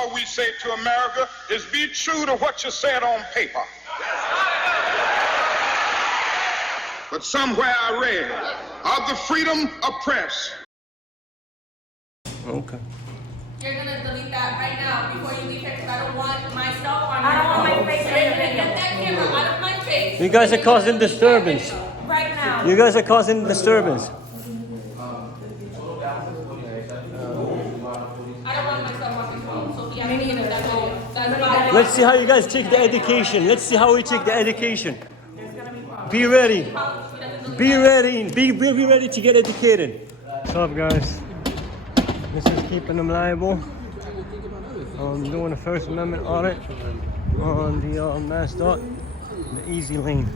all we say to America is be true to what you said on paper. But somewhere I read of the freedom of press. Okay. You're gonna delete that right now before you leave here because I don't want myself on your phone. I don't want my face on your video. Get that camera out of my face. You guys are causing disturbance. Right now. You guys are causing disturbance. I don't want myself on your phone. So yeah, me neither. That's Let's see how you guys take the education. Let's see how we take the education. Be ready. Be ready. Be ready to get educated. What's up, guys? This is keeping them liable. Doing a First Amendment audit on the MassAudit, the easy lane.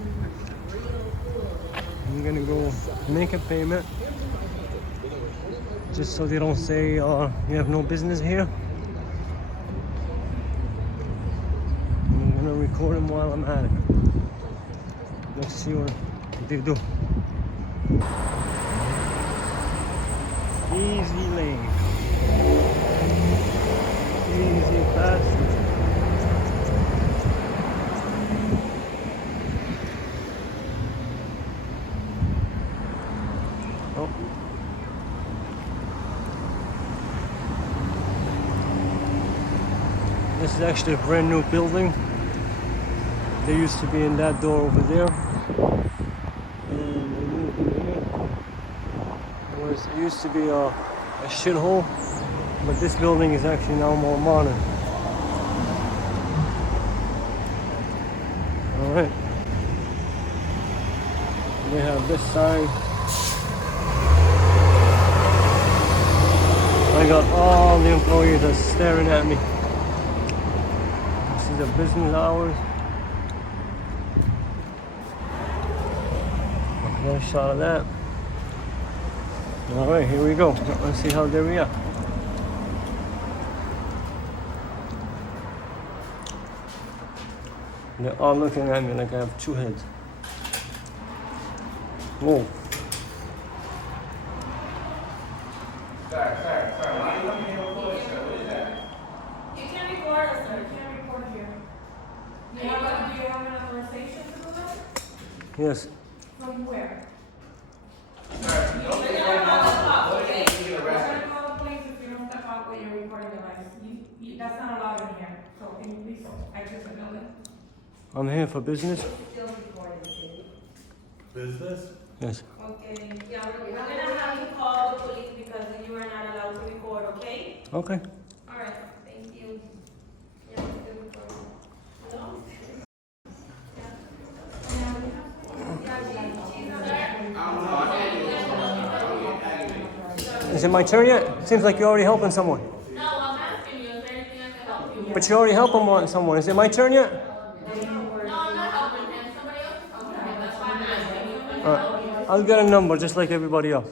I'm gonna go make a payment just so they don't say you have no business here. I'm gonna record them while I'm at it. Let's see what they do. Easy lane. Easy fast. Oh. This is actually a brand new building. They used to be in that door over there. And they moved in here. It used to be a shithole, but this building is actually now more modern. Alright. They have this sign. I got all the employees that's staring at me. This is the business hours. Another shot of that. Alright, here we go. Let's see how they react. They're all looking at me like I have two heads. Whoa. Sir, why you want me to record, sir? What is that? You can't record us, sir. You can't record here. Do you have an authorization to do that? Yes. From where? Sir, don't We're get gonna call the cops, What okay? if you get We're arrested? gonna call the police if you don't step out when you're recording the device. That's not allowed in here. So can you please exit the building? I'm here for business. Still recording. Business? Yes. Okay, yeah, we're gonna have you call the police because you are not allowed to record, okay? Okay. All right, thank you. Yeah, still recording. Hello? Is it my turn yet? Seems like you're already helping someone. No, I'm asking you, is there anything I can help you with? But you're already helping someone. Is it my turn yet? No, I'm not helping him, somebody else is helping him, that's why I'm asking you. If I can Alright. help you. I'll get a number just like everybody else.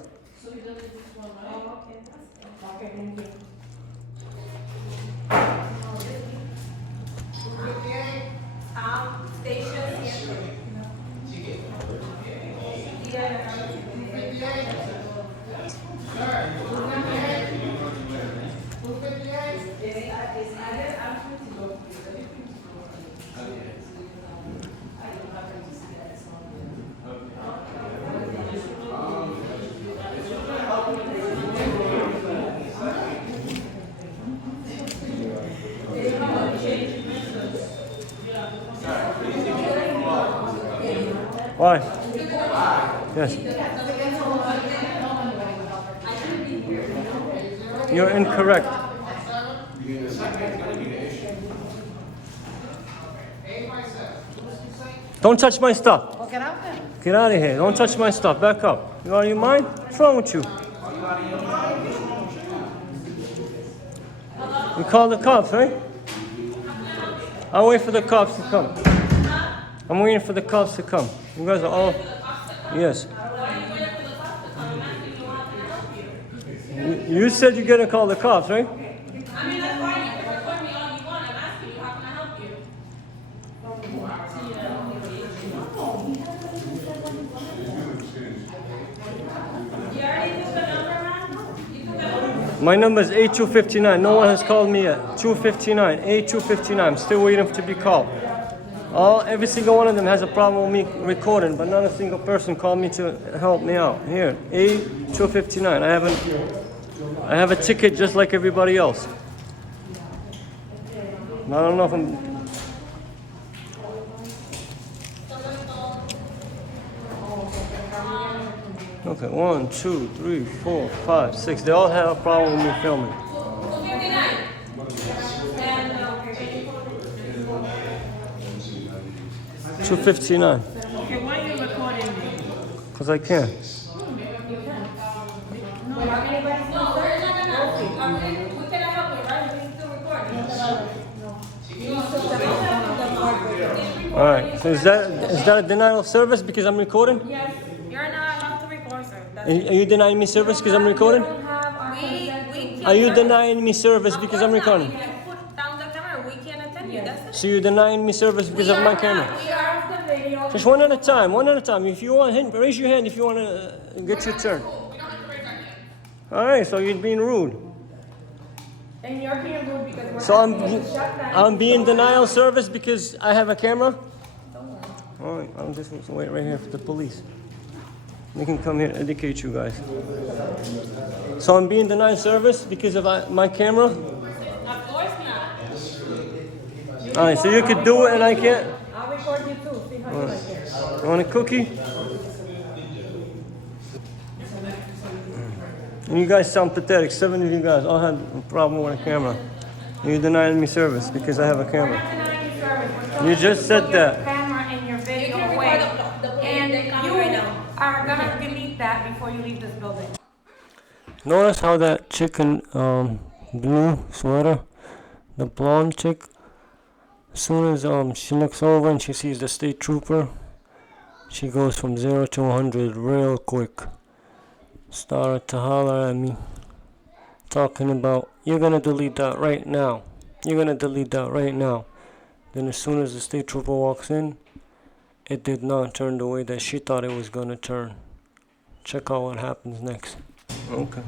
Why? Yes. You're incorrect. Don't touch my stuff. Well, get out there. Get out of here. Don't touch my stuff. Back up. You out of your mind? What's wrong with you? You call the cops, right? I'll wait for the cops to come. I'm waiting for the cops to come. You guys are all... Yes. You said you're gonna call the cops, right? I mean, that's fine, you can record me all you want, I'm asking you, how can I help you? You already took the number, man? You took the number? My number is A259. No one has called me yet. 259. A259. I'm still waiting to be called. Every single one of them has a problem with me recording, but not a single person called me to help me out. Here, A259. I have a ticket just like everybody else. I don't know if I'm. Okay, 1, 2, 3, 4, 5, 6. They all have a problem with me filming. 259. Okay, why are you recording me? Because I can. No, anybody's not there. We cannot help you, right? We still recording. Alright, so is that a denial of service because I'm recording? Yes, you're not allowed to record, sir. That's Are you denying me service because I'm recording? we Are you denying me service because I'm recording? You can put down the camera. We can't attend you. That's it. So you're denying me service because of my camera? We are off the video. Just one at a time, one at a time. If you want, raise your hand if you want to get your turn. Alright, so you're being rude. And you're being rude because we're So asking you to shut down. I'm being denial service because I have a camera? Alright, I'm just going to wait right here for the police. They can come here and educate you guys. So I'm being denied service because of my camera? Of course not. Alright, so you could do it and I can't? I'll record you too. See how you like it. You want a cookie? And you guys sound pathetic. 7 of you guys all had a problem with a camera. You're denying me service because I have a We're camera. not denying you service. We're telling You just to said put that. Your camera and your video away. And you are gonna delete that before you leave this building. Notice how that chick in blue sweater, the blonde chick, as soon as she looks over and she sees the state trooper, she goes from 0 to 100 real quick. Started to holler at me, talking about, you're gonna delete that right now. You're gonna delete that right now. Then as soon as the state trooper walks in, it did not turn the way that she thought it was gonna turn. Check out what happens next. Okay.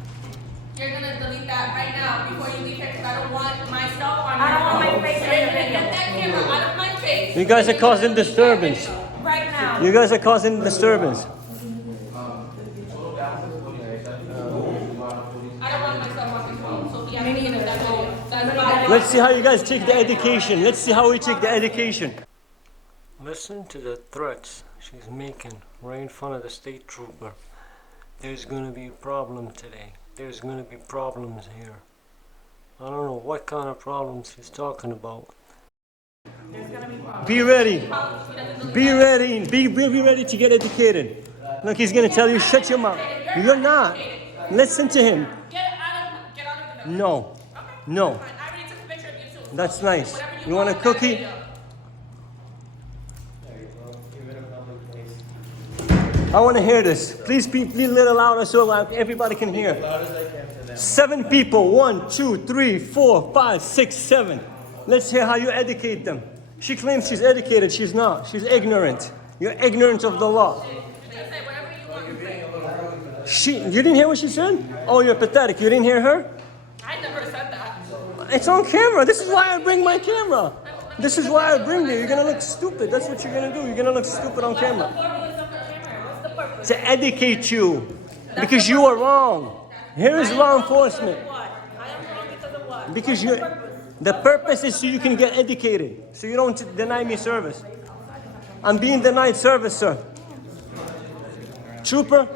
You're gonna delete that right now before you leave here because I don't want myself on I don't want my face on You're your gonna video. get that camera out of my face. You guys are causing disturbance. Right now. You guys are causing disturbance. I don't want myself on this phone, so yeah, me neither. That's fine. Let's see how you guys take the education. Let's see how we take the education. Listen to the threats she's making right in front of the state trooper. There's gonna be a problem today. There's gonna be problems here. I don't know what kind of problems she's talking about. Be ready. Be ready. Be ready to get educated. Look, he's gonna tell you, shut your mouth. You're not. Listen to him. Get out of the building. No. No. I already took a picture of you too. That's nice. Whatever You want a with that cookie? video. I want to hear this. Please be a little louder so everybody can hear. 7 people. 1, 2, 3, 4, 5, 6, 7. Let's hear how you educate them. She claims she's educated. She's not. She's ignorant. You're ignorant of the law. You didn't hear what she said? Oh, you're pathetic. You didn't hear her? I never said that. It's on camera. This is why I bring my camera. This is why I bring you. You're going to look stupid. That's what you're going to do. You're going to look stupid on camera. What's the purpose? To educate you. Because you are wrong. Here is law enforcement. What? I am wrong because of what? Because the purpose is so you can get educated. So you don't deny me service. I'm being denied service, sir. Trooper,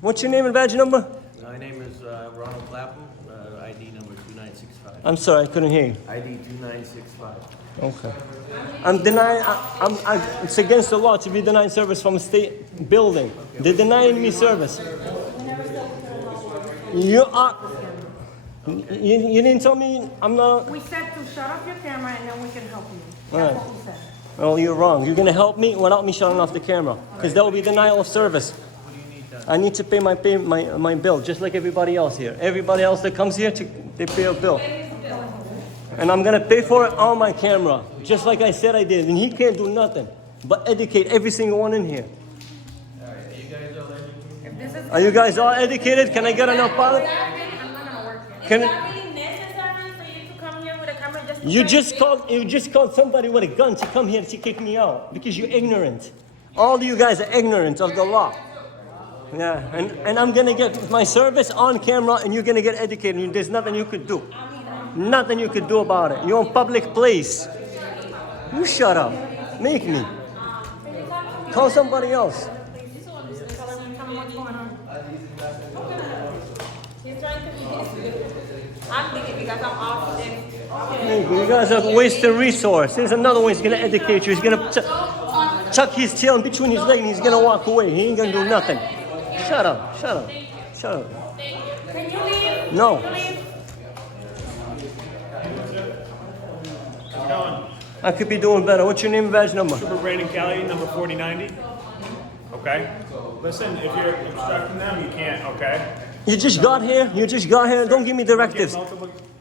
what's your name and badge number? My name is Ronald Clapham, ID number 2965. I'm sorry, I couldn't hear you. ID 2965. Okay. I'm denying, it's against the law to be denied service from a state building. They're denying me service. You didn't tell me I'm not. We said to shut off your camera and then we can help you. All That's right. what we said. Oh, you're wrong. You're going to help me without me shutting off the camera. Because that will be denial of service. I need to pay my bill, just like everybody else here. Everybody else that comes here, they pay a bill. And I'm going to pay for it on my camera, just like I said I did. And he can't do nothing but educate every single one in here. If this is Are you guys all educated? Can I get an apology? Can Is that really necessary for you to come here with a camera just to you try to just called somebody with a gun to come here to kick me out because you're ignorant. All you guys are ignorant of the law. Yeah, and I'm gonna get my service on camera, and you're gonna get educated. And there's nothing you could do. Nothing you could do about it. You're in public place. You shut up. Make me. Call somebody else. He's trying to I'm leaving because I'm off this. You guys are wasting resource. There's another one. He's gonna educate you. He's gonna chuck his tail in between his legs, and he's gonna walk away. He ain't gonna do nothing. Shut up. Shut up. Shut up. Can you leave? No. Can you leave? I could be doing better. What's your name and badge number? Super Brandon Kelly, number 4090. Okay? Listen, if you're obstructing them, you can't, okay? You just got here. You just got here. Don't give me directives.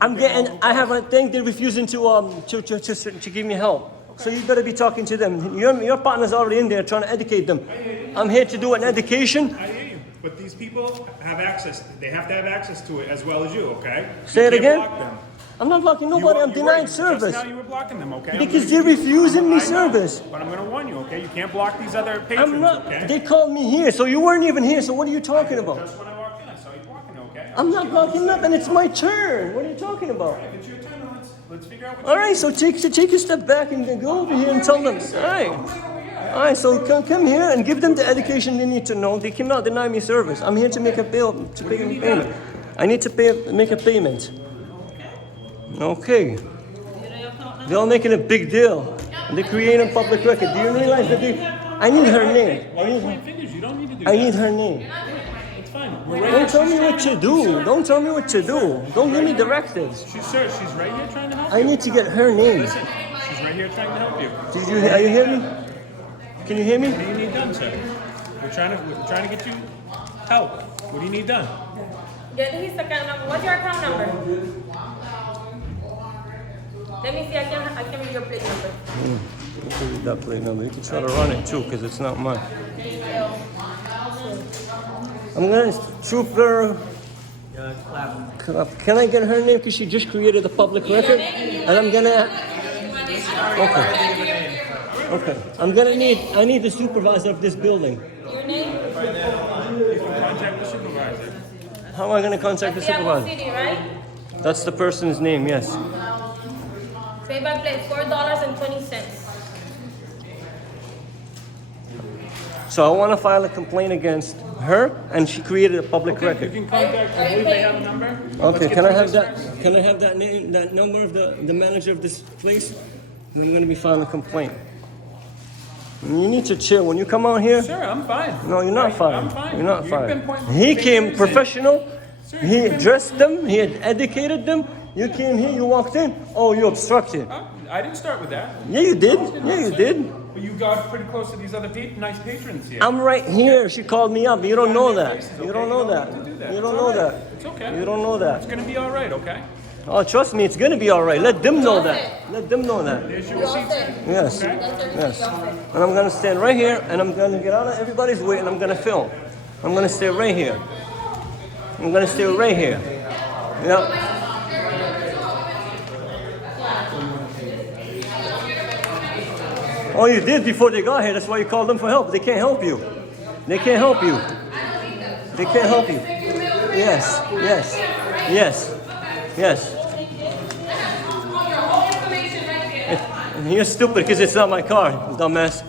I have a thing. They're refusing to give me help. So you better be talking to them. Your partner's already in there trying to educate them. I'm here to do an education. I hear you. But these people have access. They have to have access to it as well as you, okay? Say it You can't again. block them. I'm not blocking nobody. I'm denying service. Just now you were blocking them, okay? Because they're refusing me service. But I'm going to warn you, okay? You can't block these other patrons, I'm not. okay? They called me here, so you weren't even here. So what are you talking about? Just when I walked in, I saw you walking, okay? I'm not blocking nothing. It's my turn. What are you talking about? It's your turn. Let's figure out what All right, so take a step back and go over here and tell them. All right. So come here and give them the education they need to know. They cannot deny me service. I'm here to make a bill to pay a payment. I need to make a payment. Okay. They're all making a big deal. They're creating a public record. Do you realize that I need her name. I need her name. It's fine. Don't tell me what to do. Don't tell me what to do. Don't give me directives. She's right here trying to help you. I need to get her name. She's right here trying to help you. Are you hear me? Can you hear me? What do you need done, sir? We're trying to get you help. What do you need done? Get his account number. What's your account number? Let me see. I can read your plate number. You can read that plate number. You can try to run it too, because it's not mine. I'm gonna trooper. Can I get her name? Because she just created a public record, and I'm gonna. Okay. I need the supervisor of this building. Your name? Contact the supervisor. How am I gonna contact the supervisor? City, right? That's the person's name. Yes. Pay by plate, $4.20. So I want to file a complaint against her, and she created a public You record. can contact. I believe they have a number. Okay, can I have that? Can I have that name, that number of the manager of this place? I'm going to be filing a complaint. You need to chill when you come out here. Sure, I'm fine. No, you're not fine. I'm fine. You're not You've fine. been pointing He fingers came and- professional. Sir, He you've been- addressed them. He had educated them. You came here. You walked in. Oh, you obstructed. I didn't start with that. Yeah, you did. Yeah, you did. But you got pretty close to these other nice patrons here. I'm right here. She called me up. You don't know that. You don't know that. You don't know that. It's okay. You don't know that. It's gonna be all right, okay? Oh, trust me, it's gonna be all right. Let them know that. Let them know that. There's your receipts. Yes. Okay? Yes. And I'm gonna stand right here, and I'm gonna get out of everybody's way, and I'm gonna film. I'm gonna stay right here. I'm gonna stay right here. Yeah. Oh, you did before they got here. That's why you called them for help. They can't help you. They can't help you. They can't help you. Yes. Yes. Yes. Yes. You're stupid because it's not my car, dumbass.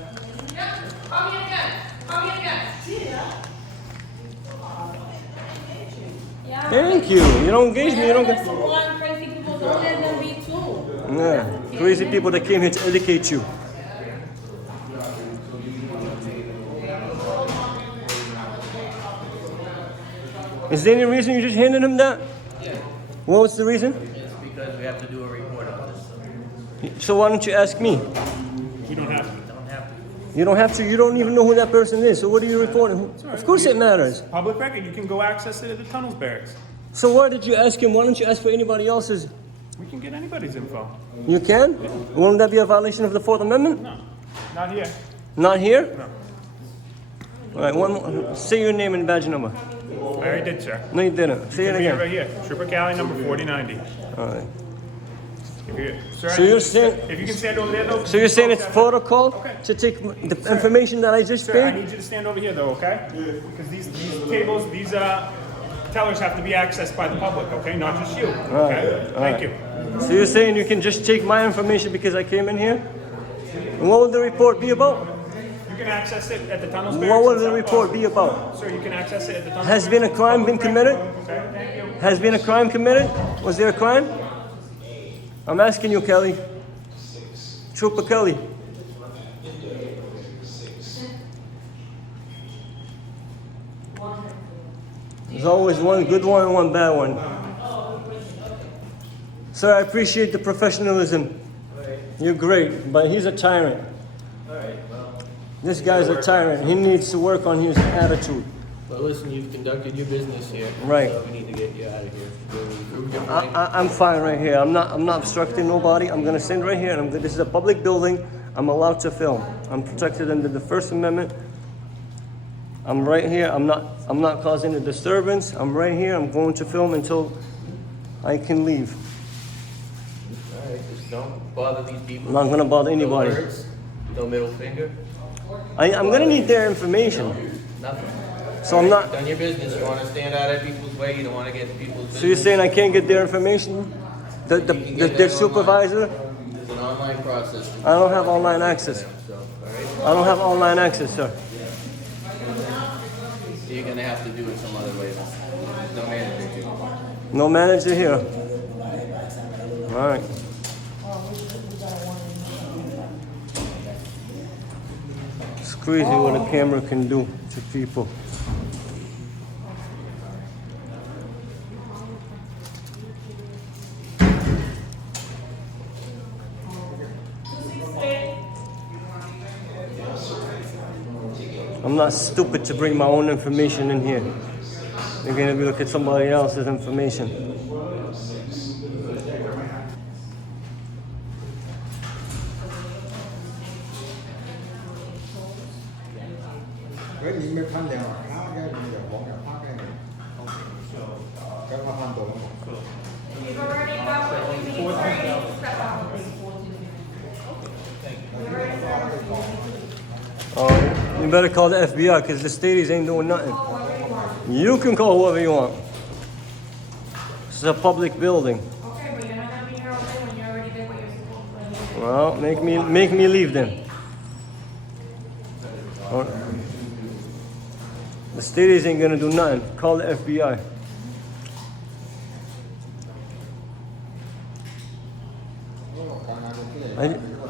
Thank you. You don't engage me. You don't get. One crazy people, don't let them be too. Yeah. Crazy people that came here to educate you. Is there any reason you just handed him that? Yeah. What was the reason? It's because we have to do a report on this. So why don't you ask me? You don't have to. Don't have to. You don't have to. You don't even know who that person is. So what are you reporting? Of course it matters. Public record, you can go access it at the tunnels barracks. So why did you ask him? Why don't you ask for anybody else's? We can get anybody's info. You can? Won't that be a violation of the Fourth Amendment? No, not here. Not here? No. All right, one more. Say your name and badge number. I already did, sir. No, you didn't. Say it Right here, again. right here. Trooper Cali, number 4090. All right. Sir, So you're saying- if you can stand over there, though. So you're saying it's protocol Okay. to take the information that I just Sir, I paid? need you to stand over here, though, okay? Because these tables, these tellers have to be accessed by the public, okay? Not just you, okay? Thank you. So you're saying you can just take my information because I came in here? And what would the report be about? You can access it at the tunnels. What would the report be about? Sir, you can access it at the tunnels. Has been a crime been committed? Okay, thank you. Has been a crime committed? Was there a crime? I'm asking you, Kelly. Trooper Kelly. There's always one good one and one bad one. Sir, I appreciate the professionalism. You're great, but he's a tyrant. This guy's a tyrant. He needs to work on his attitude. But listen, you've conducted your business here. Right. So we need to get you out of here. You proved your point. I'm fine right here. I'm not obstructing nobody. I'm gonna stand right here. This is a public building. I'm allowed to film. I'm protected under the First Amendment. I'm right here. I'm not causing a disturbance. I'm right here. I'm going to film until I can leave. All right, just don't bother these people. I'm not gonna bother No anybody. words, no middle finger, I'm gonna need their information. nothing. So I'm not. Done your business. You want to stand out of people's way. You don't want to get people's business. So you're saying I can't get their information? Their supervisor? There's an online process. I don't have online access. So, all right. I don't have online access, sir. You're gonna have to do it some other way. There's no manager here. No manager here. All right. It's crazy what a camera can do to people. I'm not stupid to bring my own information in here. You're gonna be looking at somebody else's information. Cái gì mới phanh đèo áo cái gì là bọn nhà phát cái mà phanh tụi nó. You've already got what you need for you to step out. You better call the FBI because the stadies ain't doing nothing. You can call whoever you want. This is a public building. Okay, but you're not gonna be here all day when you already did what you're supposed to do. Well, make me leave then. Or- The stadies ain't gonna do nothing. Call the FBI.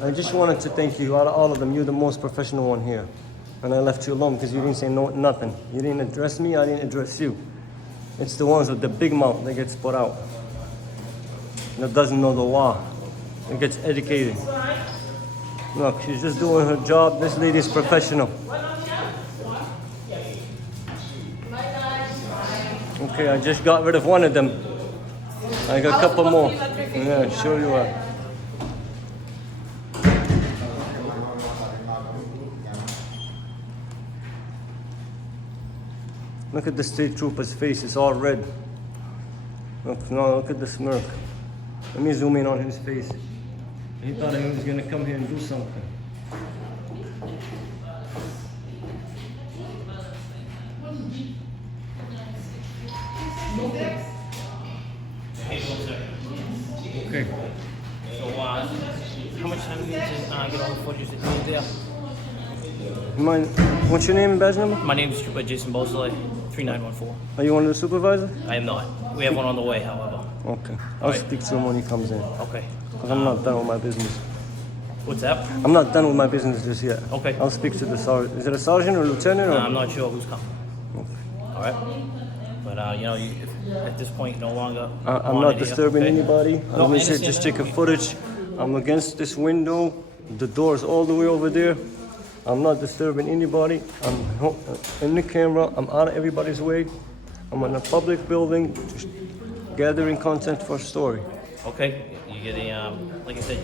I just wanted to thank you. Out of all of them, you're the most professional one here. And I left you alone because you didn't say nothing. You didn't address me, I didn't address you. It's the ones with the big mouth that gets put out. That doesn't know the law. That gets educated. Look, she's just doing her job. This lady's professional. Okay, I just got rid of one of them. I got a couple more. Yeah, sure you are. Look at the state trooper's face, it's all red. Look, no, look at the smirk. Let me zoom in on his face. He thought he was gonna come here and do something. Okay. So, how much time do you need to get all the footage that you need there? What's your name and badge number? My name is Trooper Jason Beausoleil, 3914. Are you one of the supervisors? I am not. We have one on the way, however. Okay. I'll speak to him when he comes in. Okay. Because I'm not done with my business. What's that? I'm not done with my business just yet. Okay. I'll speak to the sergeant. Is it a sergeant or lieutenant? Or? I'm not sure who's coming. All right. But at this point, no longer. I'm wanted not here, disturbing okay? anybody. No, I'm I just understand. taking footage. I'm against this window. The door's all the way over there. I'm not disturbing anybody. I'm in the camera. I'm out of everybody's way. I'm in a public building, just gathering content for a story. Okay. You get a, like I said,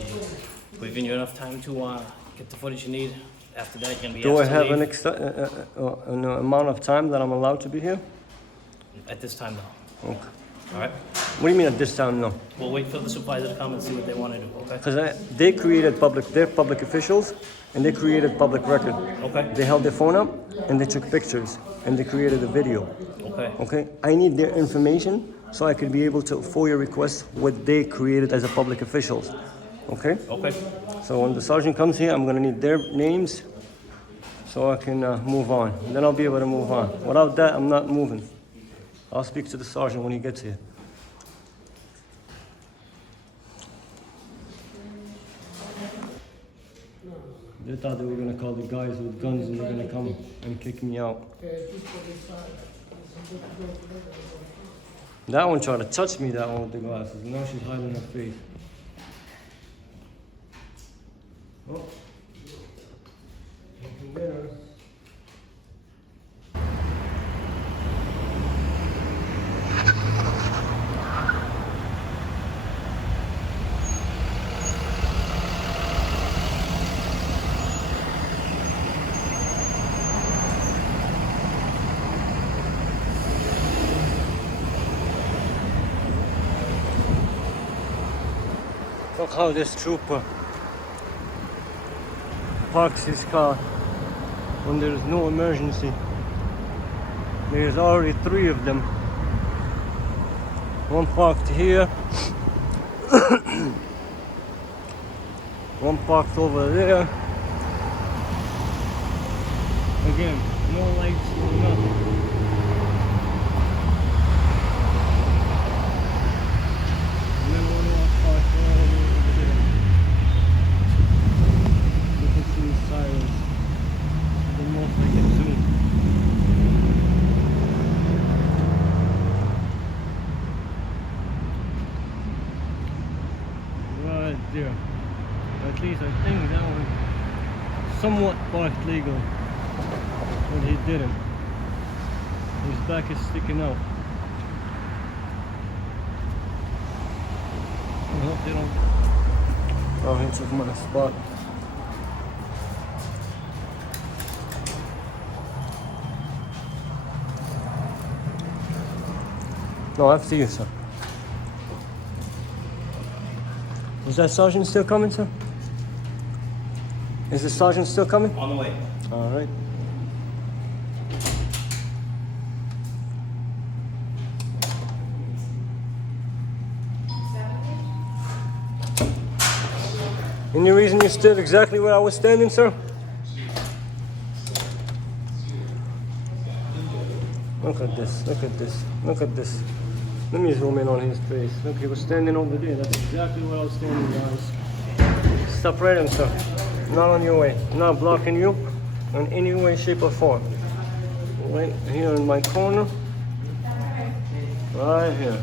we've given you enough time to get the footage you need. After that, you're going to be Do I asked to have leave. an amount of time that I'm allowed to be here? At this time, no. Okay. All right? What do you mean at this time, no? We'll wait for the supervisor to come and see what they want to do, okay? Because they created they're public officials, and they created public record. Okay. They held their phone up, and they took pictures, and they created a video. Okay. Okay? I need their information so I could be able to FOIA request what they created as a public officials. Okay? Okay. So when the sergeant comes here, I'm gonna need their names so I can move on. Then I'll be able to move on. Without that, I'm not moving. I'll speak to the sergeant when he gets here. They thought they were gonna call the guys with guns and they're gonna come and kick me out. That one tried to touch me, that one with the glasses. Now she's hiding her face. Oh. There. Look how this trooper parks his car when there's no emergency. There's already 3 of them. One parked here, one parked over there. Again, no lights, no nothing. And then one more parked all over there. You can see the sirens. The most I can zoom. Right there. At least I think that one somewhat parked legal. But he didn't. His back is sticking out. I hope they don't. Oh, he took my spot. No, after you, sir. Is that sergeant still coming, sir? Is the sergeant still coming? On the way. All right. Any reason you stood exactly where I was standing, sir? Look at this, look at this, look at this. Let me zoom in on his face. Look, he was standing over there. That's exactly where I was standing, guys. Stop right in, sir. Not on your way. Not blocking you in any way, shape, or form. Right here in my corner. Right here.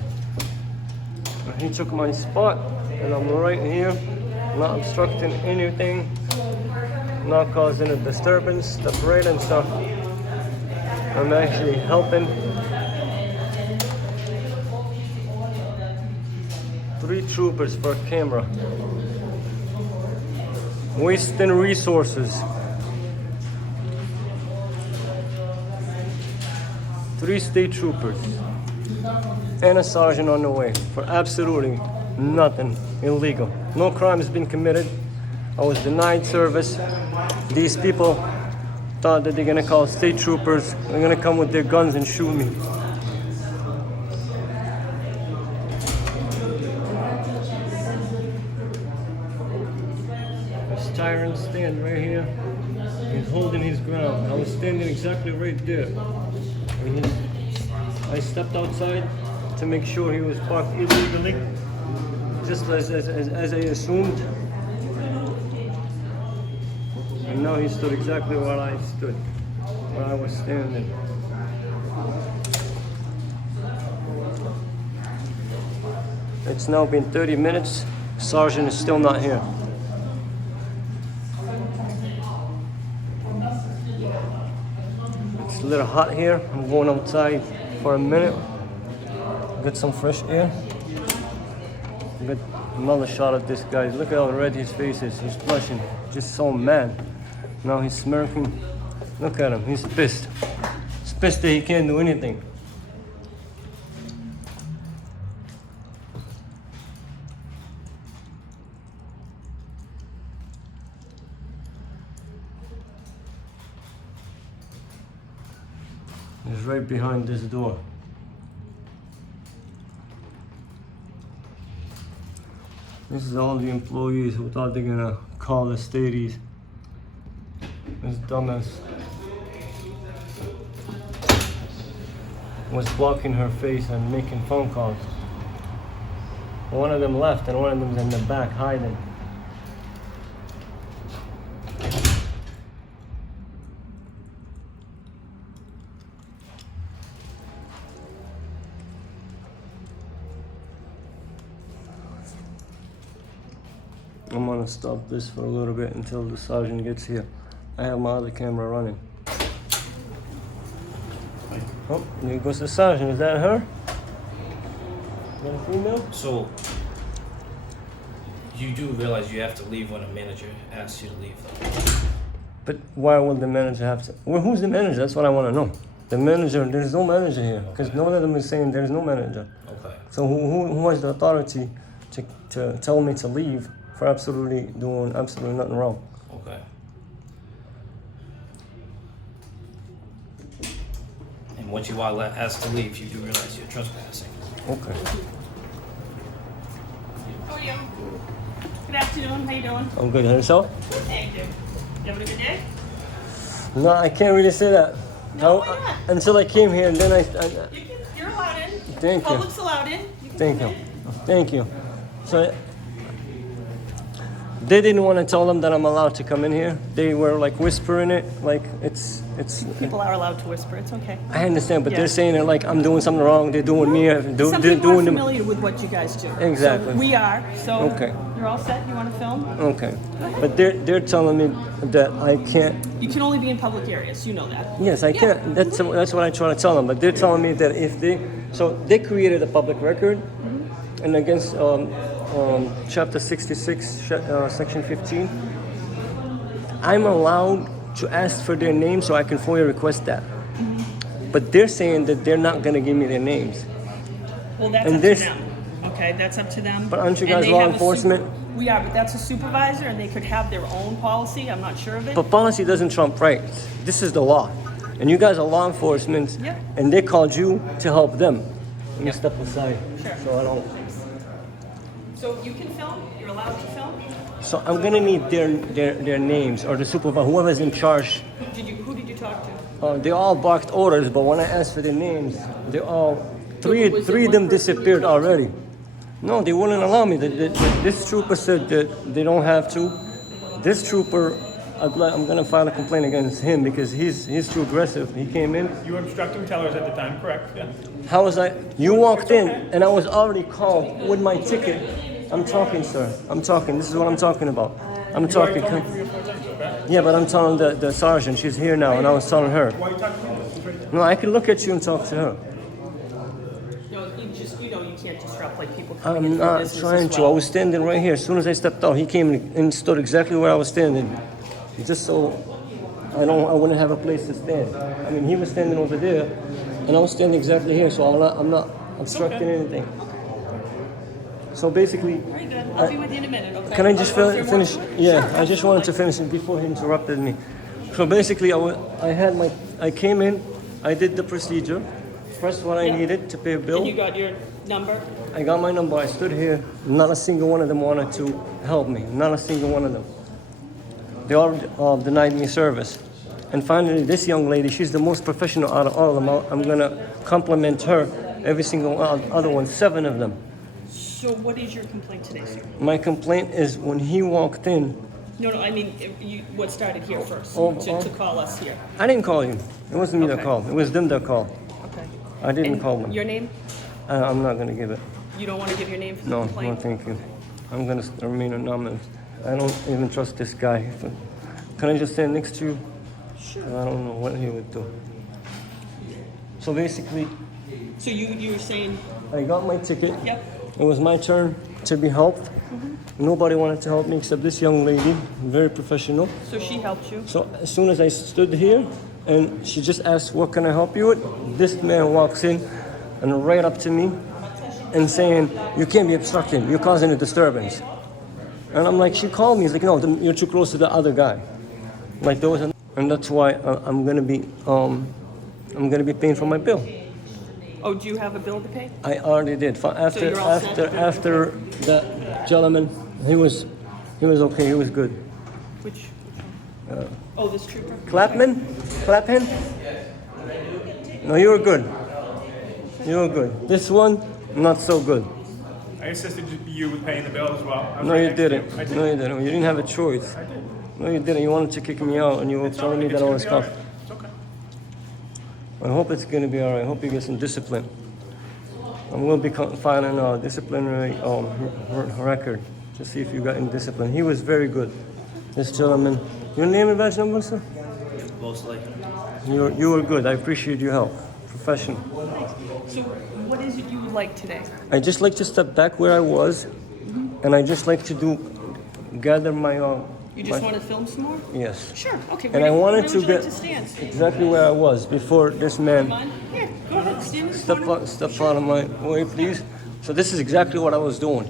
And he took my spot, and I'm right here. Not obstructing anything. Not causing a disturbance. Stop right in, sir. I'm actually helping. 3 troopers per camera. Wasting resources. 3 state troopers and a sergeant on the way for absolutely nothing illegal. No crime has been committed. I was denied service. These people thought that they're gonna call state troopers. They're gonna come with their guns and shoot me. This tyrant stand right here. He's holding his ground. I was standing exactly right there. I stepped outside to make sure he was parked illegally, just as I assumed. And now he stood exactly where I stood, where I was standing. It's now been 30 minutes. Sergeant is still not here. It's a little hot here. I'm going outside for a minute. Get some fresh air. Get another shot at this guy. Look at how red his face is. He's blushing. Just so mad. Now he's smirking. Look at him. He's pissed. He's pissed that he can't do anything. is right behind this door. This is all the employees who thought they're gonna call the stadies. This dumbass was blocking her face and making phone calls. One of them left and one of them's in the back hiding. I'm gonna stop this for a little bit until the sergeant gets here. I have my other camera running. Oh, there goes the sergeant. Is that her? Is that a female? So, you do realize you have to leave when a manager asks you to leave, though. But why would the manager have to? Well, who's the manager? That's what I want to know. The manager, there's no manager here. Because none of them is saying there's no manager. Okay. So who has the authority to tell me to leave for doing absolutely nothing wrong? Okay. And once you are asked to leave, you do realize you're trespassing. Okay. How are you? Good afternoon, how you doing? I'm good. And yourself? Thank you. You having a good day? No, I can't really say that. No, why not? Until I came here, and then You're allowed in. Thank you. Public's allowed in. You can Thank come you. in. Thank you. So they didn't want to tell them that I'm allowed to come in here. They were like whispering it, like it's. People are allowed to whisper, it's okay. I understand, but Yeah. they're saying it like I'm doing something wrong. They're doing me. Some They're people are doing them. familiar with what you guys do. Exactly. So we are, so Okay. you're all set, you want to film? Okay, but they're telling me that I can't. You can only be in public areas, you know that. Yes, I can't. That's what I try to tell them. But they're telling me that if they created a public record, and against Chapter 66, Section 15, I'm allowed to ask for their name so I can FOIA request that. But they're saying that they're not going to give me their names. Well, that's And up this- to them. Okay, that's up to them. But aren't you And guys they law have a enforcement? We are, but that's a supervisor, and they could have their own policy, I'm not sure of it. But policy doesn't trump rights. This is the law. And you guys are law enforcement, Yep. and they called you to help them. Let me step aside Sure. so I don't. So you can film, you're allowed to film? So I'm gonna need their names or the supervisor, whoever's in charge. Who did you talk to? They all barked orders, but when I asked for their names, they all three Was it of one them person you disappeared talked to? already. No, they wouldn't allow me. This trooper said that they don't have to. This trooper, I'm gonna file a complaint against him because he's too aggressive. He came in. You were obstructing tellers at the time, correct? Yeah. How was I? You walked in and I was already called with my ticket. I'm talking, sir. I'm talking. This is what I'm talking about. I'm talking. Yeah, but I'm telling the sergeant. She's here now, and I was telling her. Why are you talking to me? She's right there. No, I can look at you and talk to her. No, you know you can't disrupt like people coming in I'm for not business trying as to. I well. was standing right here. As soon as I stepped out, he came and stood exactly where I was standing, just so I wouldn't have a place to stand. I mean, he was standing over there, and I was standing exactly here, so I'm not obstructing anything. So basically, Very good, I'll be with you in a minute, okay? can I just Oh, is there more finish? to it? Yeah, Sure, I just wanted to absolutely. finish it before he interrupted me. So basically, I came in, I did the procedure, pressed what I Yeah. needed to pay a bill. And you got your number? I got my number, I stood here, not a single one of them wanted to help me, not a single one of them. They all denied me service. And finally, this young lady, she's the most professional out of all of them. I'm gonna compliment her, every single other one, 7 of them. So what is your complaint today, sir? My complaint is when he walked in, No, I mean, what started here first, Oh, to call us here? I didn't call you. It wasn't me that Okay. called, it was them that called. Okay. I didn't And call them. your name? I'm not gonna give it. You don't want to give your name for the No, complaint? no, thank you. I'm gonna remain anonymous. I don't even trust this guy. Can I just stand next to you? Sure. I don't know what he would do. So basically, So you were saying, I got my ticket. yep, It was my turn to be helped. Nobody wanted to help me except this young lady, very professional. so she helped you? So as soon as I stood here and she just asked, what can I help you with? This man walks in and right up to me and saying, you can't be obstructing, you're causing a disturbance. And I'm like, she called me. He's like, no, you're too close to the other guy. Like there was and that's why I'm gonna be I'm gonna be paying for my bill. Oh, do you have a bill to pay? I already did. After you're all set? after the gentleman, he was okay. He was good. Which one? Oh, this trooper? Clapman? No, you were good. You were good. This one, not so good. I assisted you with paying the bill as well. I was No, right you next to didn't. I did. No, you didn't. You didn't have a choice. I did. No, you didn't. You wanted to kick me out, and you were It's all telling me right. that I It's was gonna be tough. all right. It's okay. I hope it's going to be all right. I hope you get some discipline. I'm going to be filing a disciplinary record to see if you got any discipline. He was very good. This gentleman. Your name and badge number, sir? Most likely. You were good. I appreciate your help. Professional. So what is it you would like today? I just like to step back where I was, and I just like to gather my You just want to film some more? yes. Sure, okay. And I wanted where to would you get like to stand? exactly where I was before this man Come on. Here, go ahead, stand in the corner. step out of my way, please. So this is exactly what I was doing,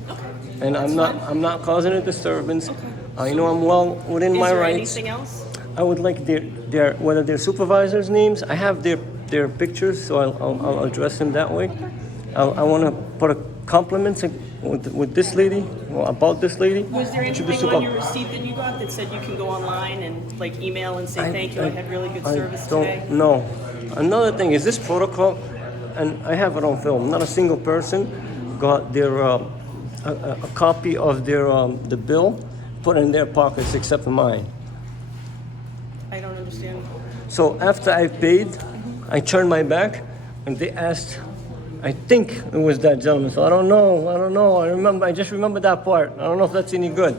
and I'm not causing a disturbance. I know I'm well within Is my there rights. anything else? I would like their whether their supervisors' names. I have their pictures, so I'll address them that way. I want to put a compliment with this lady, well, about this lady. Was there To the anything on your receipt that you got that said you can go online and like email and say thank you, I had really good service today? No. Another thing is this protocol, and I have it on film. Not a single person got their a copy of their the bill put in their pockets except for mine. I don't understand. So after I paid, I turned my back, and they asked. I think it was that gentleman. So I don't know. I just remember that part. I don't know if that's any good.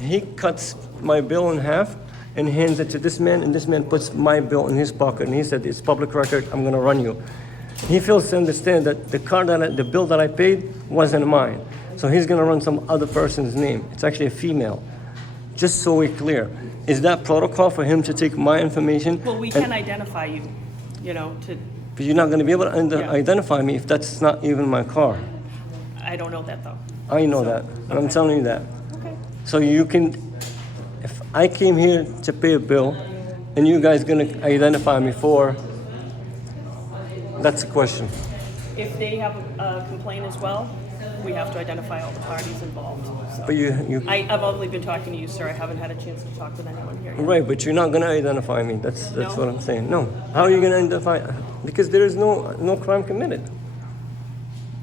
He cuts my bill in half and hands it to this man, and this man puts my bill in his pocket, and he said, "It's public record. I'm gonna run you." He fails to understand that the bill that I paid wasn't mine. So he's gonna run some other person's name. It's actually a female. Just so we're clear, is that protocol for him to take my information? Well, we can identify you, to, But you're not going to be able to Yeah. identify me if that's not even my car. I don't know that though. I know that, and I'm telling you that. Okay. So you can, if I came here to pay a bill, and you guys going to identify me for, that's a question. If they have a complaint as well, we have to identify all the parties involved. So. But you I've only been talking to you, sir. I haven't had a chance to talk with anyone here yet. right, but you're not going to identify me. That's No. what I'm saying. No. How are you going to identify? Because there is no crime committed.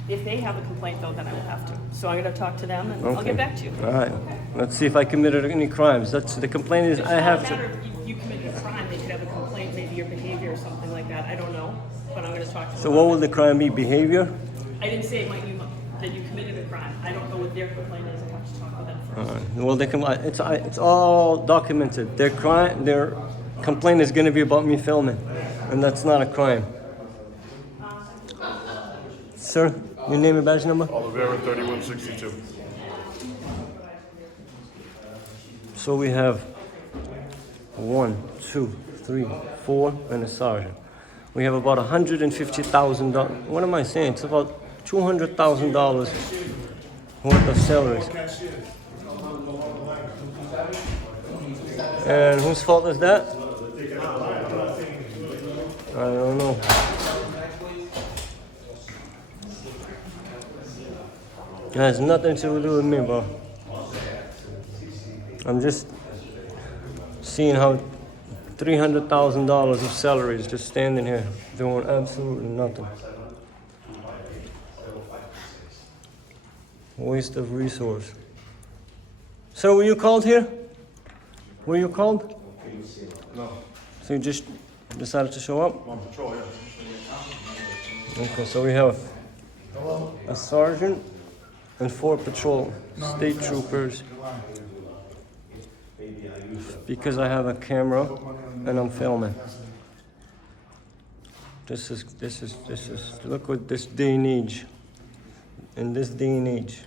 If they have a complaint though, then I will have to. So I'm going to talk to them and I'll Okay. get back to you. All right. Let's see if I committed any crimes. That's the complaint is I have It's not a to. matter if you committed a crime. They could have a complaint, maybe your behavior or something like that. I don't know, but I'm going to talk to So them. what will the crime be? Behavior? I didn't say it might be that you committed a crime. I don't know what their complaint is. I have to talk with them first. Well, they can. It's all documented. Their complaint is going to be about me filming, and that's not a crime. Sir, your name and badge number. Oliveira, 3162. So we have 1, 2, 3, 4, and a sergeant. We have about $150,000. What am I saying? It's about $200,000 worth of salaries. And whose fault is that? I don't know. It has nothing to do with me, bro. I'm just seeing how $300,000 of salary is just standing here doing absolutely nothing. Waste of resource. So were you called here? Were you called? No, So you just decided to show up? I'm on patrol, yeah. Okay, so we have a sergeant and 4 patrol state troopers. Because I have a camera and I'm filming. This is, look what this day and age. In this day and age.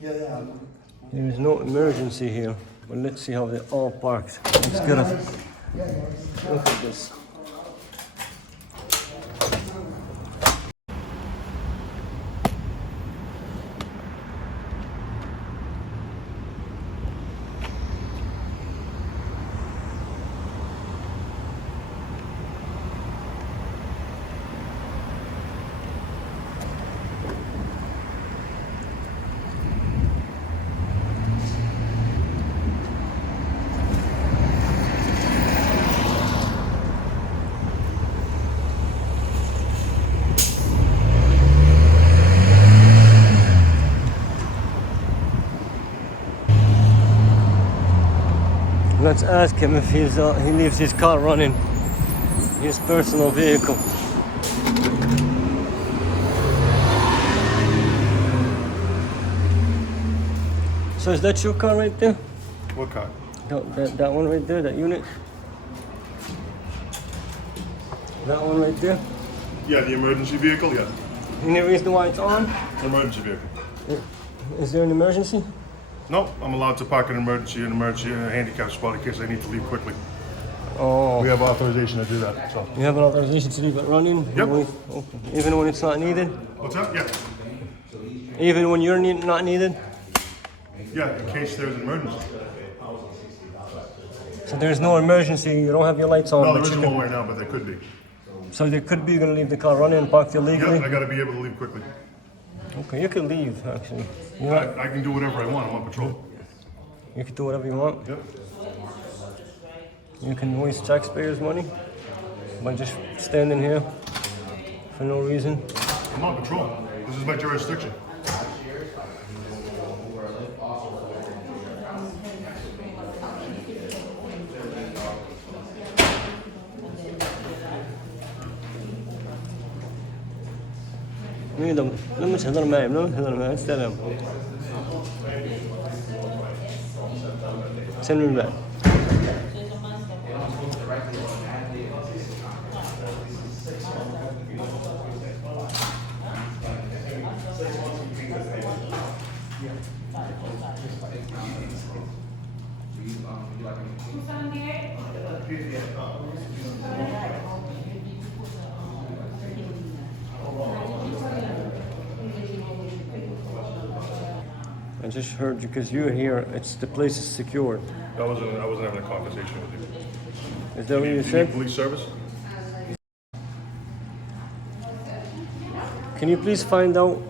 There is no emergency here, but let's see how they're all parked. Let's get a look at this. Let's ask him if he leaves his car running, his personal vehicle. So is that your car right there? What car? That one right there, that unit? That one right there? Yeah, the emergency vehicle, yeah. Any reason why it's on? Emergency vehicle. Is there an emergency? No, I'm allowed to park an emergency and a handicap spot in case I need to leave quickly. Oh. We have authorization to do that, so. You have an authorization to leave it running? Yep. Even when it's not needed? What's that? Yeah. Even when you're not needed? Yeah, in case there's an emergency. So there's no emergency, you don't have your lights on? No, but there you isn't can- one right now, but there could be. So there could be, you're gonna leave the car running and parked illegally? Yep, I gotta be able to leave quickly. Okay, you can leave, actually. You're not, I can do whatever I want, I'm on patrol. you can do whatever you want. Yep. You can waste taxpayers' money by just standing here for no reason. I'm on patrol. This is my jurisdiction. مين ده؟ لما تهضر معي، لما تهضر معي، السلام. سلم من بعد. I just heard you because you're here. The place is secured. I wasn't having a conversation with you. Is that what you You said? need police service? Can you please find out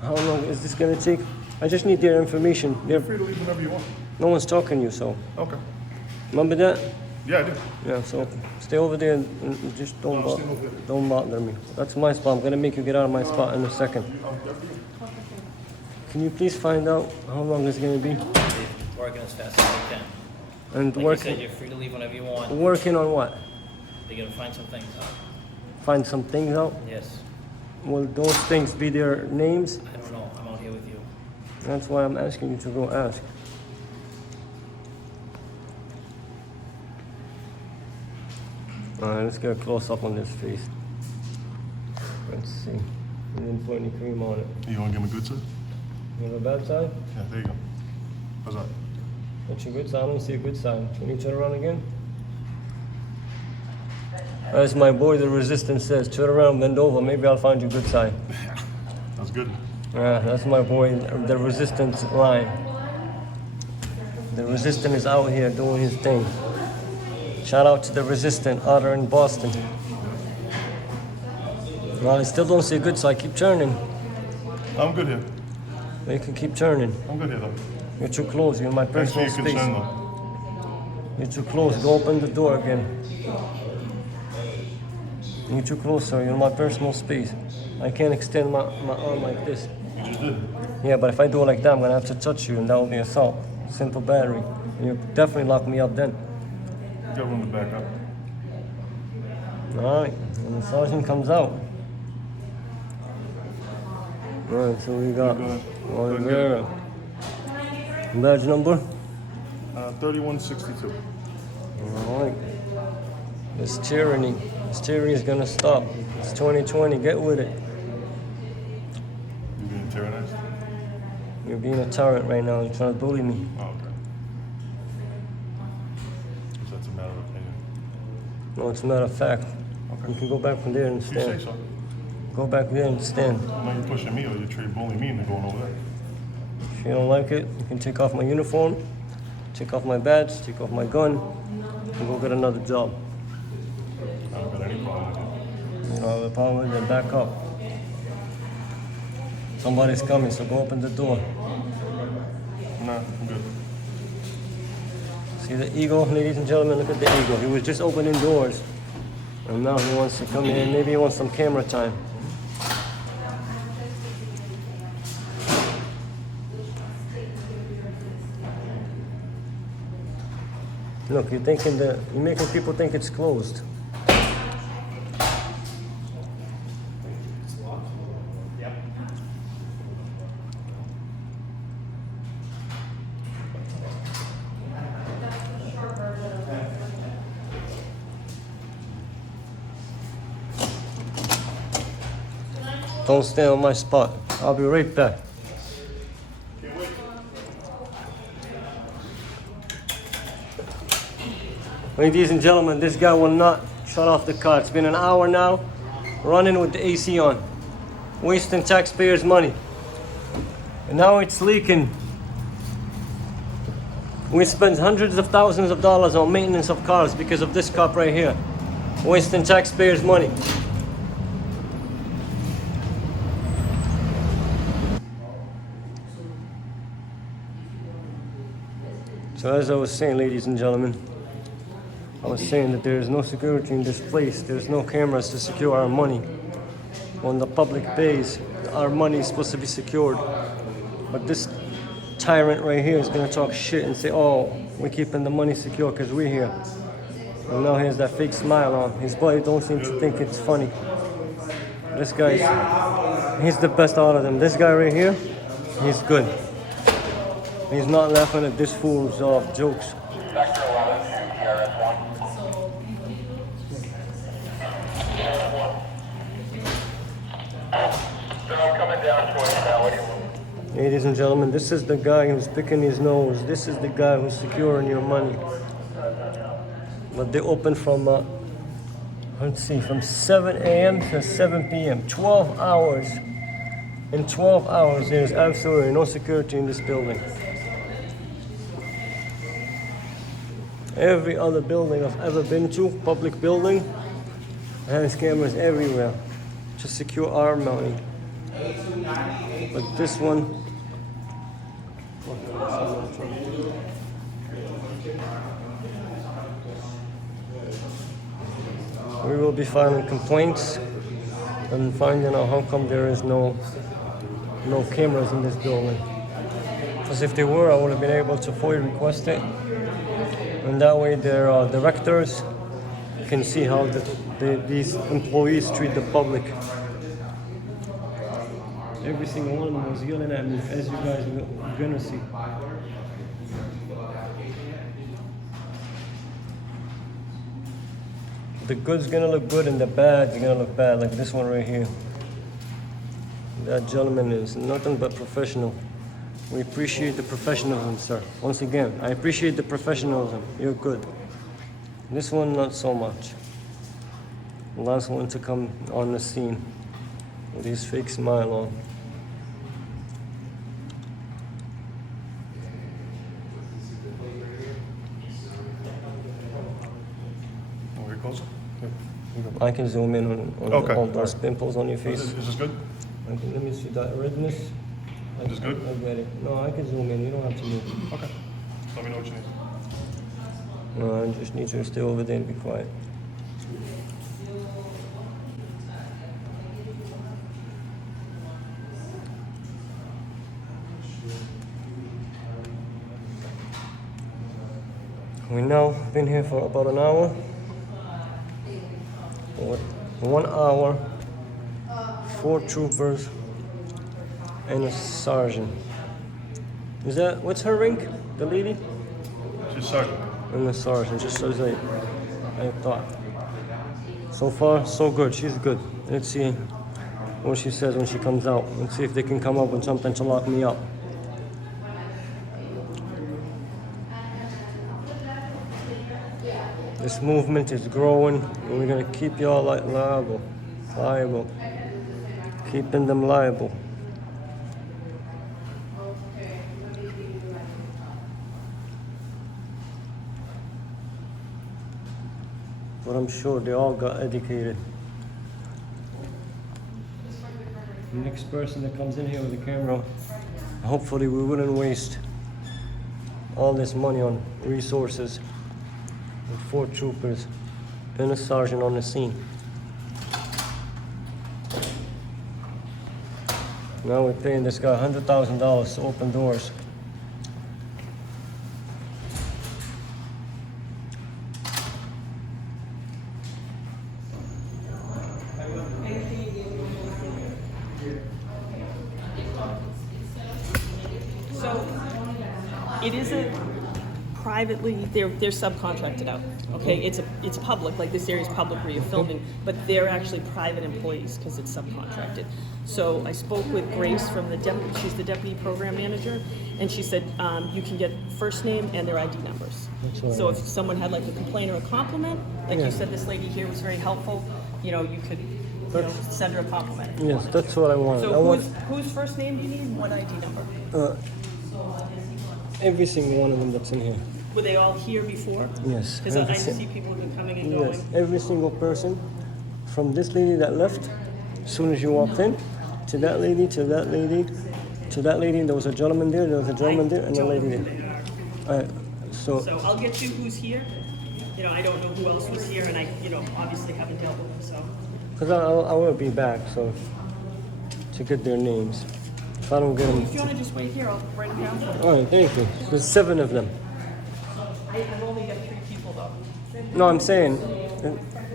how long is this gonna take? I just need their information. Feel free to leave whenever you want. No one's talking to you, so Okay. remember that? Yeah, I do. Yeah. So stay over there and just don't I'll stay over there. don't bother me. That's my spot. I'm gonna make you get out of my spot in a second. Can you please find out how long it's gonna be? Working as fast as they can. And Like working you said, you're free to leave whenever you want. working on what? They're gonna find some things out. Find some things out. Yes. Will those things be their names? I don't know. I'm out here with you. That's why I'm asking you to go ask. Alright, let's get a close up on this face. Let's see. We didn't put any cream on it. You want to give him a good side? You have a bad side? Yeah, there you go. How's that? What's your good side? I don't see a good side. Can you turn around again? As my boy the resistance says, turn around, bend over, maybe I'll find your good side. That's good. That's my boy, the resistance line. The resistant is out here doing his thing. Shout out to the resistant out there in Boston. Well, I still don't see a good side. Keep turning. I'm good here. You can keep turning. I'm good here, though. You're too close. You're in my Thanks for personal your space. concern, though. You're too close. Go open the door again. You're too close, sir. You're in my personal space. I can't extend my arm like this. You just did. Yeah, but if I do it like that, I'm gonna have to touch you, and that will be assault. Simple battery. And you'll definitely lock me up then. You got room to back up. All right. And the sergeant comes out. All right. So we got Oliveira. Badge number. 3162. All right. This tyranny. This tyranny is gonna stop. It's 2020. Get with it. You being tyrannized? You're being a tyrant right now. You're trying to bully me. Oh, okay. So that's a matter of opinion. No, it's a matter of fact. You can go back from there and You say stand. so. Go back there and stand. Now you're pushing me, or you're trying to bully me into going over there. If you don't like it, you can take off my uniform, take off my badge, take off my gun, and go get another job. I don't got any problem with you. You know, the problem is then back up. Somebody's coming, so go open the door. Nah, I'm good. See the ego, ladies and gentlemen, look at the ego. He was just opening doors. And now he wants to come in, maybe he wants some camera time. Look, you're making people think it's closed. Yep. Don't stay on my spot. I'll be right back. Ladies and gentlemen, this guy will not shut off the car. It's been an hour now, running with the AC on, wasting taxpayers' money. And now it's leaking. We spend hundreds of thousands of dollars on maintenance of cars because of this cop right here, wasting taxpayers' money. So as I was saying, ladies and gentlemen, I was saying that there is no security in this place. There's no cameras to secure our money. When the public pays, our money is supposed to be secured. But this tyrant right here is going to talk shit and say, oh, we're keeping the money secure because we're here. And now he has that fake smile on. His body don't seem to think it's funny. This guy's, he's the best out of them. This guy right here, he's good. He's not laughing at this fool's jokes. Ladies and gentlemen, this is the guy who's picking his nose. This is the guy who's securing your money. But they open from, let's see, from 7 a.m. to 7 p.m. 12 hours. In 12 hours, there's absolutely no security in this building. Every other building I've ever been to, public building, has cameras everywhere to secure our money. But this one, we will be filing complaints and finding out how come there is no cameras in this building. Because if they were, I would have been able to FOIA request it. And that way their directors can see how these employees treat the public. Every single one of them was yelling at me, as you guys are gonna see. The good's gonna look good and the bad's gonna look bad, like this one right here. That gentleman is nothing but professional. We appreciate the professionalism, sir. Once again, I appreciate the professionalism. You're good. This one, not so much. The last one to come on the scene with his fake smile on. Are we closer? I can zoom in on Okay. all those pimples on your face. Is this good? Let me see that redness. This good? I get it. No, I can zoom in. You don't have to move. Okay. Let me know what you need. No, I just need you to stay over there and be quiet. We've now been here for about an hour. 1 hour, 4 troopers, and a sergeant. Is that, what's her rank? The lady? She's Sargent. And the sergeant, just as I thought. So far, so good. She's good. Let's see what she says when she comes out. Let's see if they can come up with something to lock me up. This movement is growing, and we're gonna keep y'all liable. Keeping them liable. But I'm sure they all got educated. The next person that comes in here with a camera, hopefully we wouldn't waste all this money on resources with 4 troopers and a sergeant on the scene. Now we're paying this guy $100,000 to open doors. It is a privately, they're subcontracted out, okay? It's public, like this area is public where you're filming, but they're actually private employees because it's subcontracted. So I spoke with Grace from the deputy, she's the deputy program manager, and she said you can get first name and their ID numbers. So if someone had like a complaint or a compliment, like you said this lady here was very helpful, you know, you could send her a compliment. Yes, that's what I want. So whose first name do you need and what ID number? Every single one of them that's in here. Were they all here before? Yes. Because I see people have been coming and going. Yes, every single person, from this lady that left, as soon as you walked in, to that lady, to that lady, to that lady, there was a gentleman there, and a lady there. So I'll get you who's here. You know, I don't know who else was here, and I, obviously haven't dealt with them, so. because I will be back, so to get their names. If I don't get them. If you want to just wait here, I'll write them down. All right, thank you. There's 7 of them. I've only got 3 people though. No, I'm saying,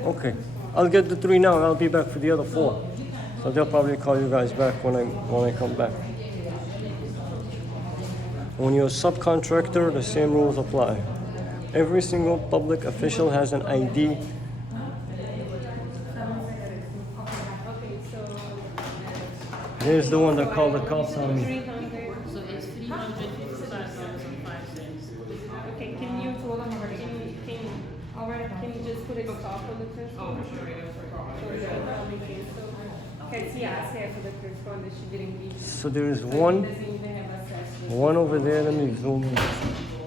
okay. I'll get the 3 now, and I'll be back for the other 4. So they'll probably call you guys back when I come back. When you're a subcontractor, the same rules apply. Every single public official has an ID. There's the one that called the cops on me. So it's 355,005 cents. Okay, can you hold on over? Can you just put a stop on the first one? Oh, sure, okay, so yeah, say for the first one, she didn't leave. So there is one over there. Let me zoom in.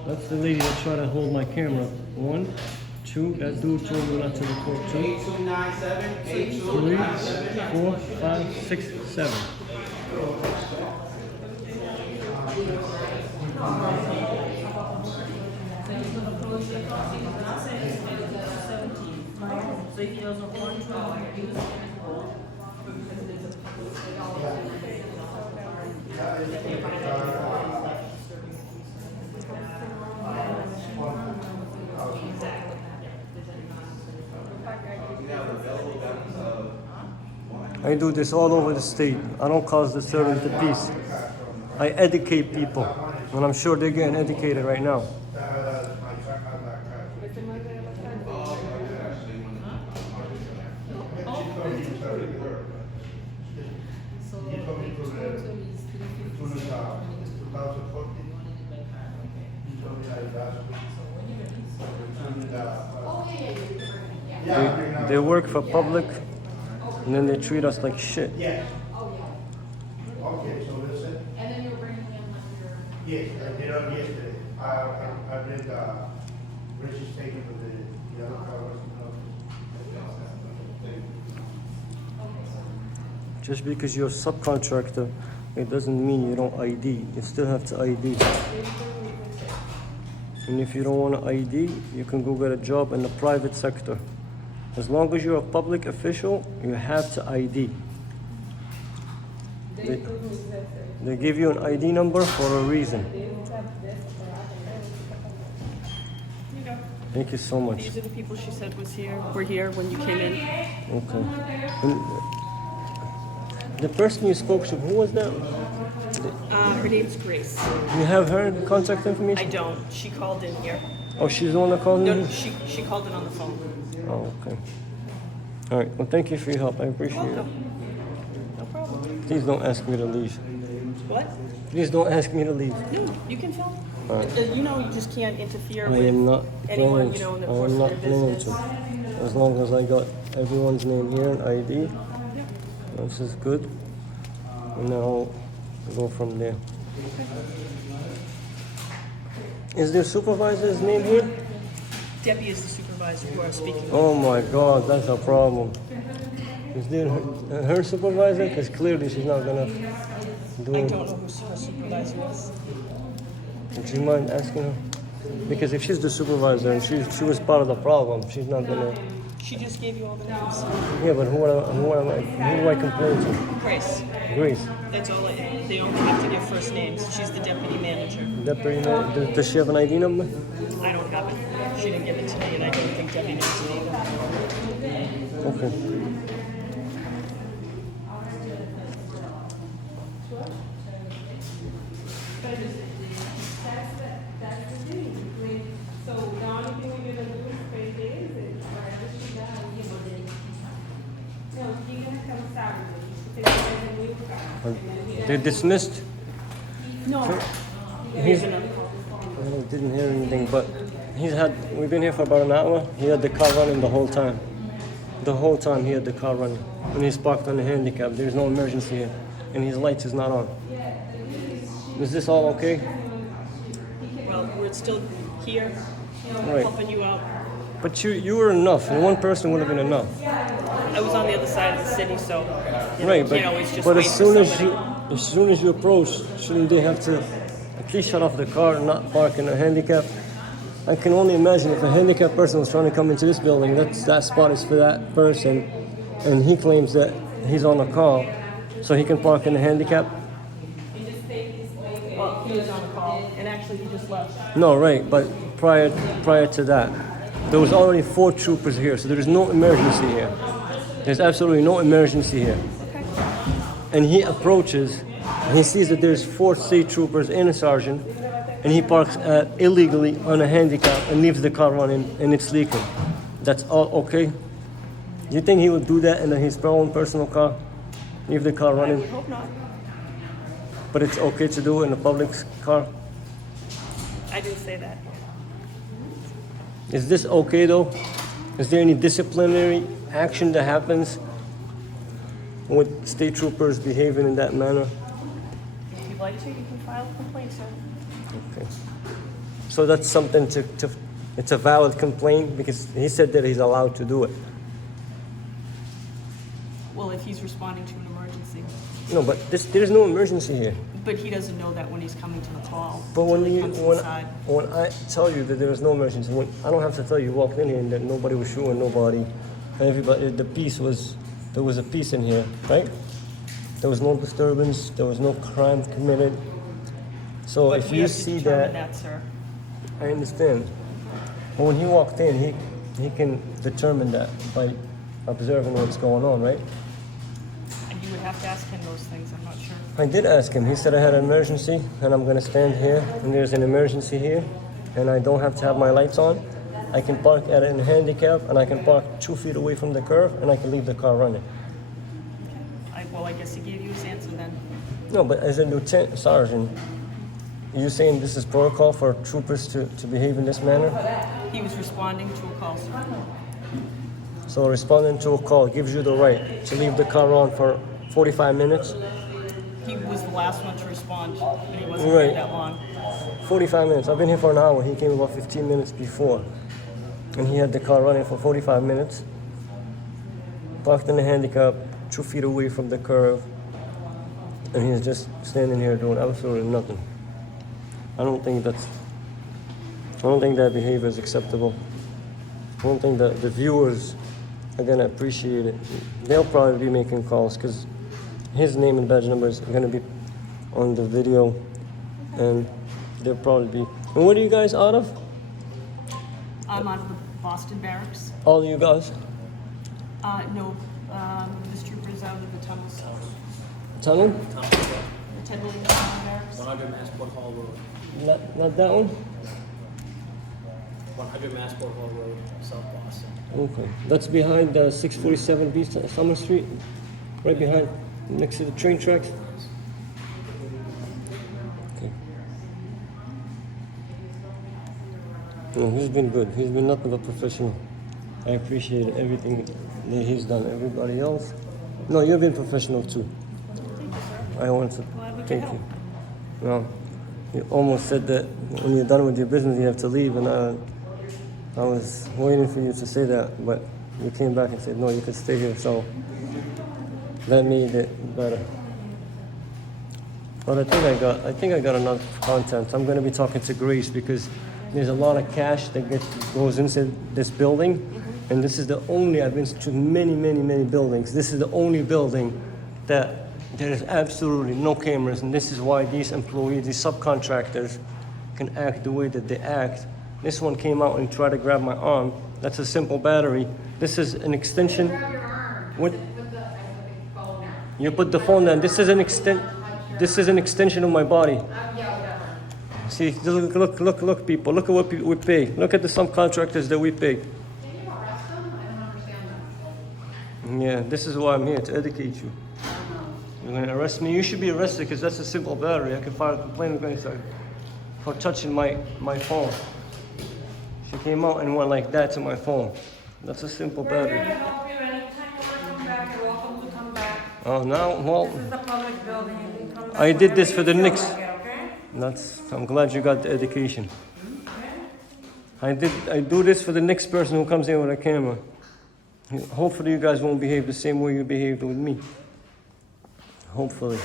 That's the lady that tried to hold my camera. 1, 2. That dude told me not to record 2. 3, 4, 5, 6, 7. So if he doesn't want to, I do this all over the state. I don't cause disturbance to peace. I educate people, and I'm sure they're getting educated right now. They work for public, and then they treat us like shit. Yeah. Okay, so listen. and then you're bringing him under. Yes, I did on yesterday. I read Rich's statement with the other covers. Just because you're a subcontractor, it doesn't mean you don't ID. You still have to ID. And if you don't want to ID, you can go get a job in the private sector. As long as you're a public official, you have to ID. They give you an ID number for a reason. Thank you so much. These are the people she said were here when you came in. Okay. And the person you spoke to, who was that? Her name's Grace. You have her contact information? I don't. She called in here. Oh, she's the one that called No, me? she called in on the phone. Oh, okay. All right. Well, thank you for your help. I appreciate it. No problem. Please don't ask me to leave. What? Please don't ask me to leave. No, you can film. All right. You know, you just can't interfere I with am not anyone, planning you know, in the to. I course am of not their planning business. to. As long as I got everyone's name here and ID, this is good. And then I'll go from there. Is there supervisor's name here? Debbie is the supervisor who I'm speaking with. Oh my God, that's a problem. Is there her supervisor? Because clearly she's not gonna do I it. don't know who her supervisor is. Would you mind asking her? Because if she's the supervisor and she was part of the problem, she's not gonna. She just gave you all the names. Yeah, but who do I complain to? Grace. Grace. That's all. They only have to give first names. She's the deputy manager. Deputy manager. Does she have an ID number? I don't have it. She didn't give it to me, and I don't think Debbie knows it either. Okay. That's the thing. So the only thing we're gonna do is pay days and whatever she does, you know, then. No, she's gonna come Saturday. She takes care of the new car. And then we They dismissed? No. He's, I didn't hear anything, but we've been here for about an hour. He had the car running the whole time. The whole time he had the car running. And he's parked on the handicap. There's no emergency here. And his lights is not on. Is this all okay? Well, we're still here, Right. helping you out. But you were enough, and one person would have been enough. I was on the other side of the city, so you know, Right, you can't always just but wait as for soon somebody. as soon as you approach, shouldn't they have to at least shut off the car and not park in a handicap? I can only imagine if a handicapped person was trying to come into this building, that spot is for that person, and he claims that he's on a call, so he can park in a handicap. Well, he was on a call, and actually he just left. No, right, but prior to that, there was already 4 troopers here, so there is no emergency here. There's absolutely no emergency here. And he approaches, and he sees that there's 4 state troopers and a sergeant, and he parks illegally on a handicap and leaves the car running, and it's leaking. That's all okay? Do you think he would do that in his own personal car? Leave the car I running? would hope not. But it's okay to do it in a public car? I didn't say that. Is this okay though? Is there any disciplinary action that happens with state troopers behaving in that manner? If you'd like to, you can file a complaint, sir. Okay. So that's something it's a valid complaint because he said that he's allowed to do it. Well, if he's responding to an emergency. No, but there's no emergency here. But he doesn't know that when he's coming to the call. But when until he comes inside. when I tell you that there was no emergency, I don't have to tell you walked in here and that nobody was shooting nobody, everybody, there was a peace in here, right? There was no disturbance, there was no crime committed. So But if we you have to see determine that, sir. I understand. But when he walked in, he can determine that by observing what's going on, right? And you would have to ask him those things, I'm not sure. I did ask him. He said I had an emergency and I'm gonna stand here and there's an emergency here and I don't have to have my lights on. I can park at a handicap and I can park 2 feet away from the curb and I can leave the car running. Well, I guess he gave you his answer then. No, but as a lieutenant sergeant, are you saying this is protocol for troopers to behave in this manner? He was responding to a call, sir. So responding to a call gives you the right to leave the car on for 45 minutes? He was the last one to respond, and he wasn't Right. here that long. 45 minutes. I've been here for an hour. He came about 15 minutes before. And he had the car running for 45 minutes. Parked in the handicap, 2 feet away from the curb. And he's just standing here doing absolutely nothing. I don't think that behavior is acceptable. I don't think that the viewers are gonna appreciate it. They'll probably be making calls because his name and badge number is gonna be on the video, and they'll probably be. And what are you guys out of? I'm out of the Boston Barracks. All you guys? No, this trooper is out of the tunnels. Tunnel? The 10 building Boston Barracks. 100 Massport Hall Road. Not that one? 100 Massport Hall Road, South Boston. Okay. That's behind 647 B Summer Street? Right behind, next to the train tracks? Okay. No, he's been good. He's been nothing but professional. I appreciate everything that he's done. Everybody else? No, you've been professional too. I want to thank you. No, you almost said that when you're done with your business, you have to leave, and I was waiting for you to say that, but you came back and said, no, you can stay here, so that made it better. But I think I got enough content. I'm going to be talking to Grace because there's a lot of cash that goes into this building, and this is the only, I've been to many, many, many buildings. This is the only building that there is absolutely no cameras, and this is why these employees, these subcontractors, can act the way that they act. This one came out and tried to grab my arm. That's a simple battery. This is an extension. Grab your arm. What? Put the phone down. You put the phone down. This is an extension of my body. Yeah, whatever. See, look, people. Look at what we pay. Look at the subcontractors that we pay. Can you arrest them? I don't understand that. Yeah, this is why I'm here, to educate you. You're gonna arrest me? You should be arrested because that's a simple battery. I can file a complaint against her for touching my phone. She came out and went like that to my phone. That's a simple We're here battery. to help you anytime you want to come back. You're welcome to come back. Oh, now, well, This is the public building. You can come back. I did this for the whenever you Knicks. feel like it, okay? I'm glad you got the education. I do this for the next person who comes in with a camera. Hopefully you guys won't behave the same way you behaved with me. Hopefully.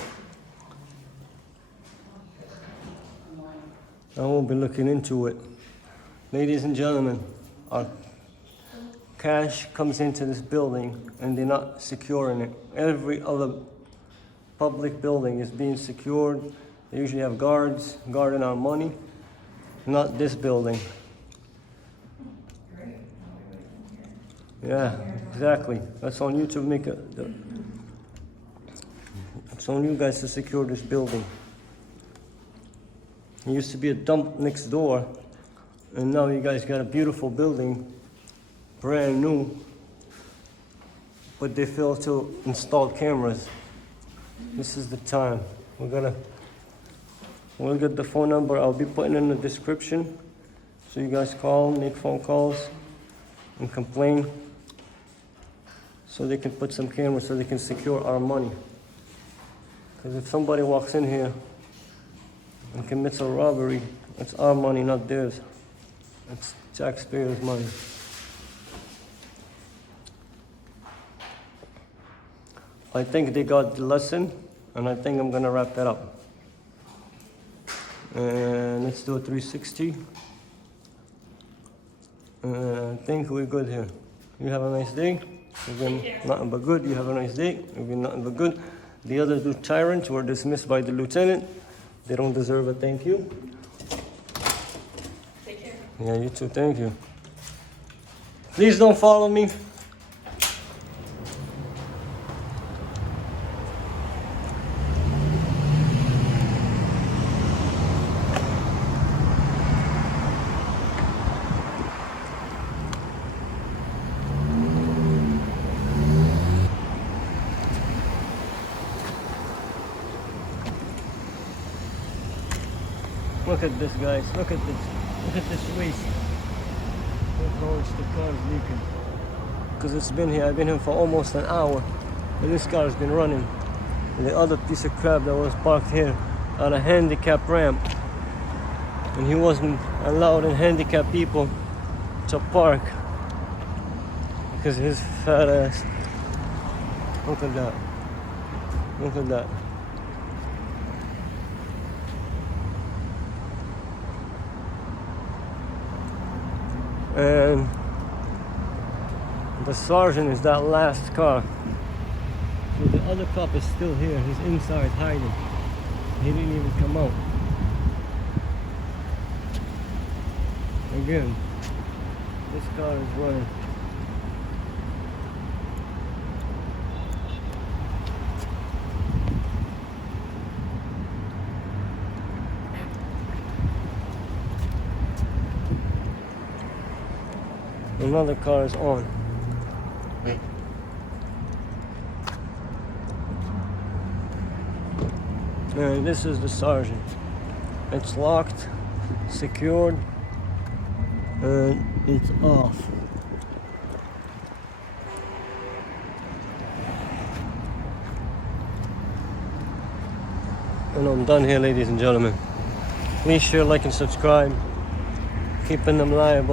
I won't be looking into it. Ladies and gentlemen, our cash comes into this building and they're not securing it. Every other public building is being secured. They usually have guards guarding our money. Not this building. Yeah, exactly. That's on you to make a... It's on you guys to secure this building. There used to be a dump next door, and now you guys got a beautiful building, brand new, but they failed to install cameras. This is the time. We'll get the phone number. I'll be putting in the description, so you guys call, make phone calls, and complain, so they can put some cameras so they can secure our money. Because if somebody walks in here and commits a robbery, it's our money, not theirs. It's taxpayers' money. I think they got the lesson, and I think I'm gonna wrap that up. And let's do a 360. I think we're good here. You have a nice day. You've been nothing but good. You have a nice day. You've been nothing but good. The other two tyrants were dismissed by the lieutenant. They don't deserve a thank you. Take care. Yeah, you too. Thank you. Please don't follow me. Look at this, guys. Look at this. Look at this waste. Look how much the car's leaking. Because it's been here. I've been here for almost an hour. And this car's been running. And the other piece of crap that was parked here on a handicap ramp. And he wasn't allowing handicapped people to park. Because his fat ass. Look at that. Look at that. And the Sargent is that last car. So the other cop is still here. He's inside hiding. He didn't even come out. Again, this car is running. Another car is on. And this is the Sargent. It's locked, secured, and it's off. And I'm done here, ladies and gentlemen. Please share, like, and subscribe. Keeping them liable.